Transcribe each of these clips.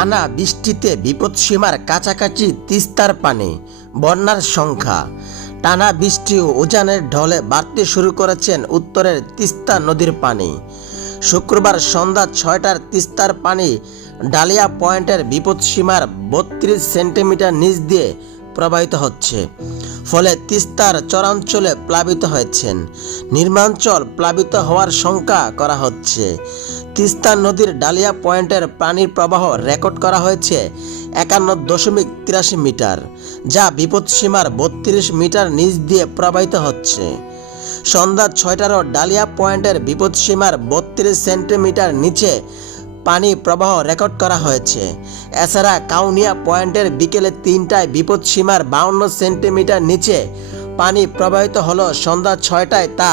টানা বৃষ্টিতে বিপদসীমার কাছাকাছি তিস্তার পানি, বন্যার সংখ্যা। টানা বৃষ্টি ও উজানের ঢলে বাড়তে শুরু করেছেন উত্তরের তিস্তা নদীর পানি। শুক্রবার সন্ধ্যা ছয়টার তিস্তার পানি ডালিয়া পয়েন্টের বিপদসীমার বত্রিশ সেন্টিমিটার নিচ দিয়ে প্রবাহিত হচ্ছে। ফলে তিস্তার চরাঞ্চলে প্লাবিত হয়েছেন। নির্মাঞ্চল প্লাবিত হওয়ার শঙ্কা করা হচ্ছে। তিস্তা নদীর ডালিয়া পয়েন্টের পানির প্রবাহ রেকর্ড করা হয়েছে একান্ন দশমিক তিরাশি মিটার, যা বিপদসীমার বত্রিশ মিটার নিচ দিয়ে প্রবাহিত হচ্ছে। সন্ধ্যা ছয়টারও ডালিয়া পয়েন্টের বিপদসীমার বত্রিশ সেন্টিমিটার নিচে পানি প্রবাহ রেকর্ড করা হয়েছে। এছাড়া কাউনিয়া পয়েন্টের বিকেলে তিনটায় বিপদসীমার বাউন্ন সেন্টিমিটার নিচে পানি প্রবাহিত হলো। সন্ধ্যা ছয়টায় তা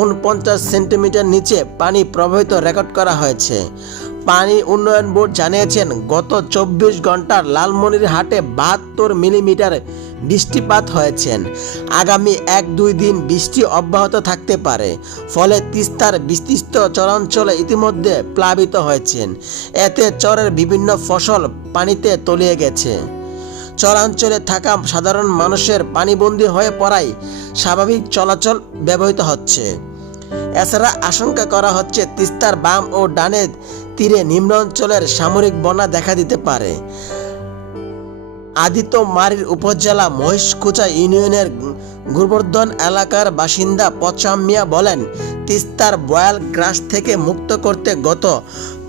উনপঞ্চাশ সেন্টিমিটার নিচে পানি প্রবাহিত রেকর্ড করা হয়েছে। পানি উন্নয়ন বোর্ড জানিয়েছেন, গত চব্বিশ ঘণ্টার লালমনিরহাটে বাহাত্তর মিলিমিটার বৃষ্টিপাত হয়েছেন। আগামী এক দুই দিন বৃষ্টি অব্যাহত থাকতে পারে, ফলে তিস্তার বিস্তৃত চরাঞ্চলে ইতিমধ্যে প্লাবিত হয়েছেন। এতে চরের বিভিন্ন ফসল পানিতে তলিয়ে গেছে। চরাঞ্চলে থাকা সাধারণ মানুষের পানিবন্দী হয়ে পড়ায় স্বাভাবিক চলাচল ব্যবহৃত হচ্ছে। এছাড়া আশঙ্কা করা হচ্ছে তিস্তার বাম ও ডানে তীরে নিম্ন অঞ্চলের সামরিক বন্যা দেখা দিতে পারে। আদিত্য মারির উপজেলা মহিষকুচা ইউনিয়নের গোবর্ধন এলাকার বাসিন্দা পচাম মিয়া বলেন, তিস্তার বয়াল গ্রাস থেকে মুক্ত করতে গত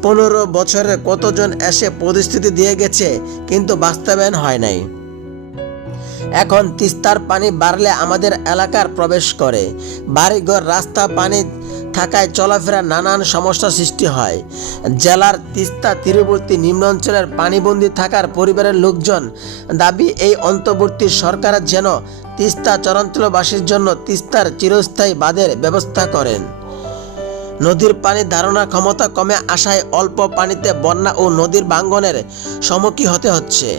পনেরো বছরে কতজন এসে প্রতিশ্রুতি দিয়ে গেছে কিন্তু বাস্তবায়ন হয় নাই। এখন তিস্তার পানি বাড়লে আমাদের এলাকার প্রবেশ করে। বাড়িঘর, রাস্তা, পানি থাকায় চলাফেরা নানান সমস্যা সৃষ্টি হয়। জেলার তিস্তা, তীরবর্তী নিম্নাঞ্চলের পানিবন্দী থাকার পরিবারের লোকজন দাবি, এই অন্তর্বর্তী সরকার যেন তিস্তা চরাঞ্চলবাসীর জন্য তিস্তার চিরস্থায়ী বাঁধের ব্যবস্থা করেন। নদীর পানি ধারণা ক্ষমতা কমে আসায় অল্প পানিতে বন্যা ও নদীর ভাঙ্গনের সম্মুখীন হতে হচ্ছে।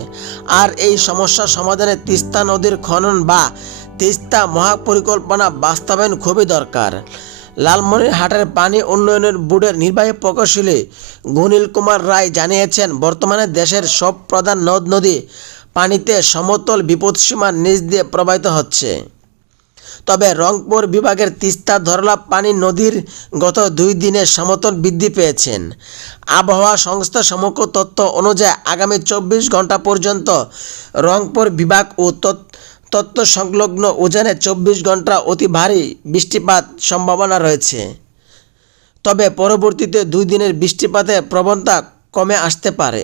আর এই সমস্যা সমাধানে তিস্তা নদীর খনন বা তিস্তা মহাপরিকল্পনা বাস্তবায়ন খুবই দরকার। লালমনিরহাটের পানি উন্নয়নের বোর্ডের নির্বাহী প্রকৌশলী গুনিল কুমার রায় জানিয়েছেন, বর্তমানে দেশের সব প্রধান নদ নদী পানিতে সমতল বিপদসীমার নিচ দিয়ে প্রবাহিত হচ্ছে। তবে রংপুর বিভাগের তিস্তা ধরলা পানি নদীর গত দুই দিনে সমতল বৃদ্ধি পেয়েছেন। আবহাওয়া সংস্থা সমগ্র তথ্য অনুযায়ী আগামী চব্বিশ ঘণ্টা পর্যন্ত রংপুর বিভাগ ও তথ্য তথ্য সংলগ্ন উজানে চব্বিশ ঘণ্টা অতি ভারী বৃষ্টিপাত সম্ভাবনা রয়েছে। তবে পরবর্তীতে দুই দিনের বৃষ্টিপাতের প্রবণতা কমে আসতে পারে।